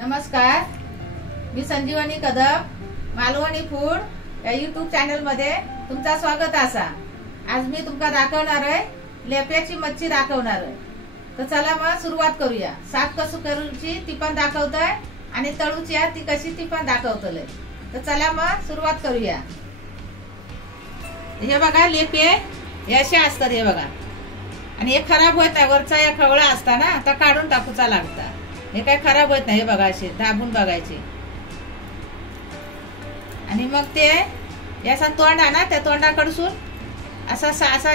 नमस्कार, मी संजीवनी कदम, मालवणी फूड या YouTube channel मध्ये तुमचा स्वागत असा। आज मी तुमका दाखवणार आहे लेप्याची मच्छी दाखवणार आहे। तर चला मग सुरुवात करूया। साफ कसं करूची ती पण दाखवतोय आणि तळूची ती कशी ती पण दाखवतोय। तर चला मग सुरुवात करूया। हे बघा लेपे हे असे असतात, हे बघा, आणि हे खराब होत नाही। वरचा या खवळा असता ना आता काढून टाकूचा लागता, हे काय खराब होत नाही। हे बघा असे दाबून बघायचे आणि मग ते याचा तोंड आहे ना, त्या तोंडाकडसून असा असा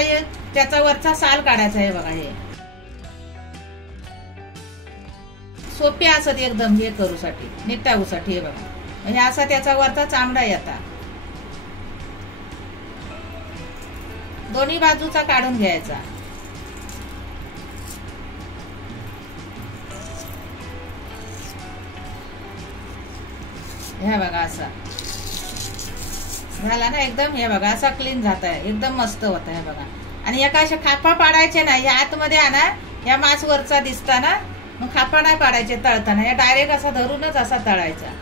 त्याचा वरचा साल काढायचा। हे बघा, हे सोपे असत एकदम हे करूसाठी, निटाऊसाठी। हे बघा म्हणजे असा त्याचा वरचा चामडा येता, दोन्ही बाजूचा काढून घ्यायचा। हे बघा असा झाला ना एकदम। हे बघा असा क्लीन जात आहे, एकदम मस्त होत आहे बघा। आणि एका अशा खापा पाडायचे नाही, या आतमध्ये आहे ना या मास वरचा दिसता ना, मग खापा नाही पाडायचे तळताना, या डायरेक्ट असा धरूनच असा तळायचा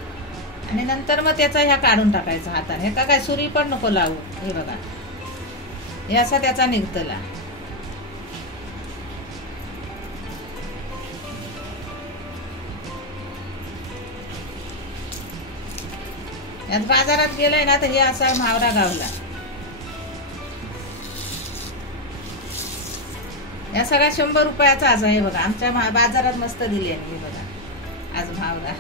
आणि नंतर मग त्याचा ह्या काढून टाकायचा हाताने। हे काय सुरी पण नको लावू। हे बघा हे असा त्याचा निघतला। यात बाजारात गेलाय ना तर हे असा मावरा गावला। या सगळा 100 रुपयाचा असा। हे बघा आमच्या बाजारात मस्त दिली आहे। हे बघा आज मावरा।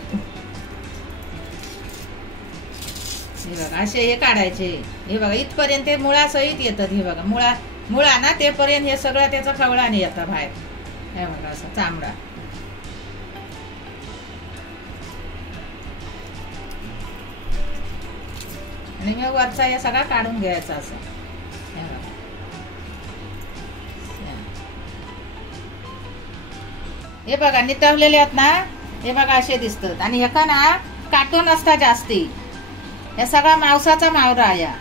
हे बघा असे हे काढायचे। हे बघा इथपर्यंत ते मुळा सहित येतात। हे बघा मुळा ना ते पर्यंत हे सगळं त्याचा खवळाने येतं बाहेर। हे बघा असं चामडा। आणि मग वरचा हे सगळा काढून घ्यायचा असं। हे बघा निटवलेले आहेत ना, हे बघा असे दिसतात। आणि हे का ना काटो नसता जास्ती, या सगळा मांसाचा मावरा या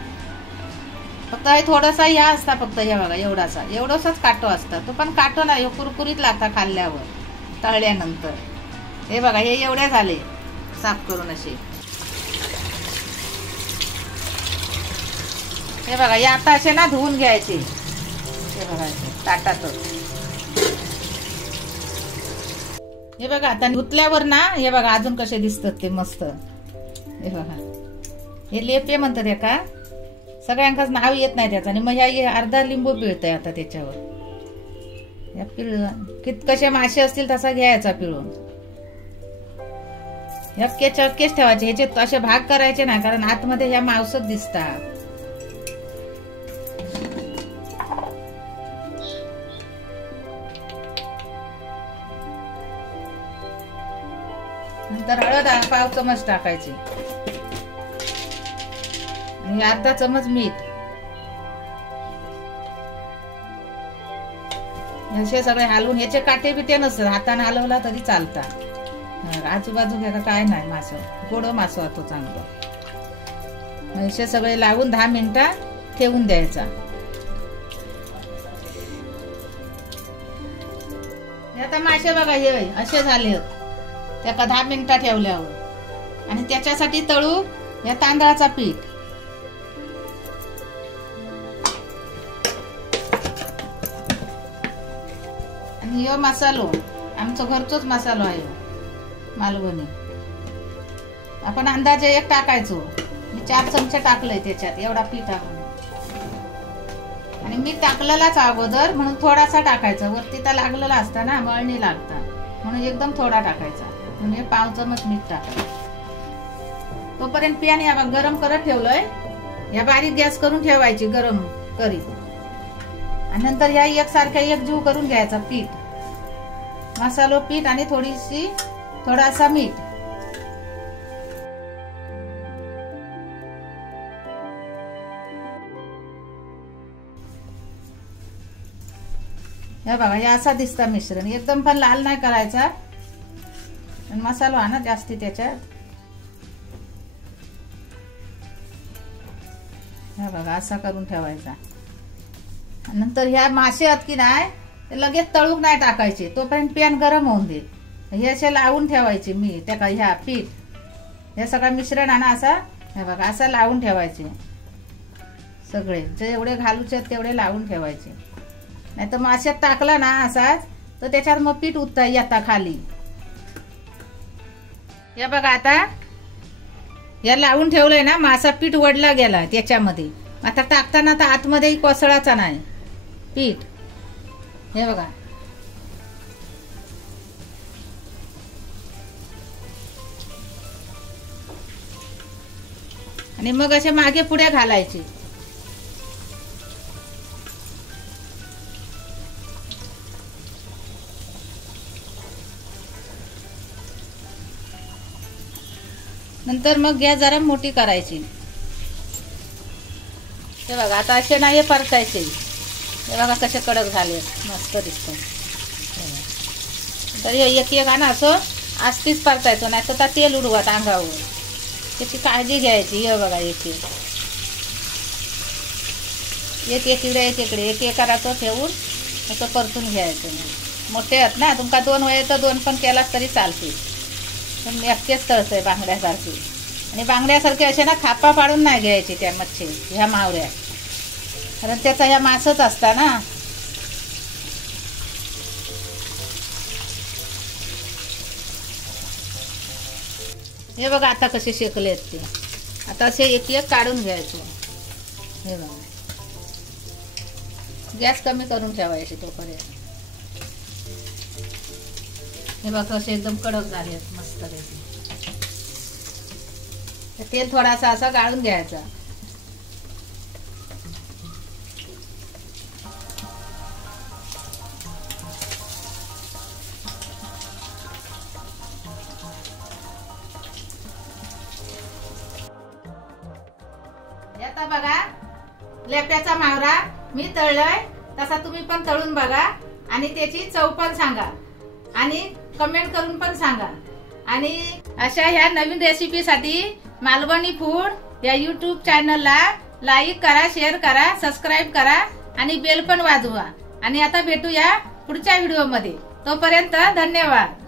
फक्त हे थोडासा या असता, फक्त हे बघा एवढासाच काटो असता। तो पण काटो नाही, कुरकुरीत लागता खाल्ल्यावर तळल्यानंतर। हे बघा हे एवढे झाले साफ करून असे। हे बघा हे आता असे ना धुवून घ्यायचे। हे बघा ताटातच। हे बघा आता धुतल्यावर ना हे बघा अजून कसे दिसतात ते मस्त। हे बघा हे लेपे म्हणतात हे का, सगळ्यांकाच नाव येत नाही त्याचं। आणि मग ह्या अर्धा लिंबू पिळतय आता त्याच्यावर। या पिळ कसे मासे असतील तसा घ्यायचा पिळून। चक्केच ठेवायचे, ह्याचे असे भाग करायचे नाही, कारण आतमध्ये ह्या मांसच दिसतात। नंतर हळद 1/2 चमच टाकायची आणि अर्धा चमच मीठ। असे सगळे हलवून, याचे काटे बिटे नसतात, हाताने हलवला तरी चालता। आजूबाजू घ्या काय नाही, मासं गोड मासं होतो चांगलं। असे सगळे लावून 10 मिनिटं ठेवून द्यायचा। आता मासे बघा हे असे झाले, त्या 10 मिनिटं ठेवल्यावर। आणि त्याच्यासाठी तळू या तांदळाचा पीठ। आणि यो मसालो आमचा घरचोच मसालो आहे मालवणी। आपण अंदाजे 1 टाकायचो, मी 4 चमचे टाकलंय त्याच्यात एवढा पीठ टाकून। आणि मी टाकलेलाच अगोदर म्हणून थोडासा टाकायचा, वरती तर लागलेला असता ना, मळणी लागता म्हणून एकदम थोडा टाकायचा। म्हणजे 1/2 चमच मीठ टाकायचं। तोपर्यंत पॅन या गरम करत ठेवलंय, या बारीक गॅस करून ठेवायची गरम करीत। आणि नंतर या एकसारखा एकजीव करून घ्यायचा पीठ, मसालो पीठ आणि थोडासा मीठ। हे बघा हे असा दिसता मिश्रण, एकदम पण लाल नाही करायचा। मसाला आहे ना जास्ती त्याच्यात। हे बघा असा करून ठेवायचा। नंतर ह्या मासे आहेत की नाही ते लगेच तळूक नाही टाकायचे, तोपर्यंत पॅन गरम होऊन दे। हे असे लावून ठेवायचे मी त्या ह्या पीठ हे सगळं मिश्रण आणा असा हे बघा असं लावून ठेवायचे सगळे जेवढे घालूचे तेवढे लावून ठेवायचे. नाही तर माशात टाकला ना असाच तर त्याच्यात मग पीठ उतरता येता खाली. हे बघा आता या लावून ठेवलंय ना मासा पीठ वडला गेला त्याच्यामध्ये. आता टाकताना तर आतमध्ये कोसळाचा नाही पीठ. हे बघा आणि मग असे मागे पुढे घालायचे. नंतर मग गॅस जरा मोठी करायची. हे बघा आता असे नाही परतायचे. हे बघा कसे कडक झाले मस्त दिसतं. तर हे एक एक आणा असं आस्तीच परतायचं नाही तर तेल उडवत अंगावर. त्याची काळजी घ्यायची. हे बघा एक इकडे एक एक करायचं ठेवून असं परतून घ्यायचं. मोठे आहेत ना तुमका 2 वय तर 2 पण केलास तरी चालते. पण एकटेच तळतंय बांगड्यासारखी. आणि बांगड्यासारखे असे ना खापा पाडून नाही घ्यायचे त्या मच्छी ह्या मावऱ्या कारण त्याचा ह्या मासच असता ना. हे बघा आता कसे शेकलेत ते. आता असे एक एक काढून घ्यायचं. हे बघा गॅस कमी करून ठेवायचे तोपर्यंत. हे बघा कसे एकदम कडक झाले मस्त. तेल थोडासा असा गाळून घ्यायचा. आता बघा लेप्याचा मावरा मी तळलाय तसा तुम्ही पण तळून बघा आणि त्याची चव पण सांगा आणि कमेंट करून पण सांगा. आणि अशा ह्या नवीन रेसिपीसाठी मालवणी फूड या YouTube चॅनलला लाईक करा, शेअर करा, सबस्क्राईब करा आणि बेल पण वाजवा. आणि आता भेटूया पुढच्या व्हिडिओमध्ये. तोपर्यंत धन्यवाद.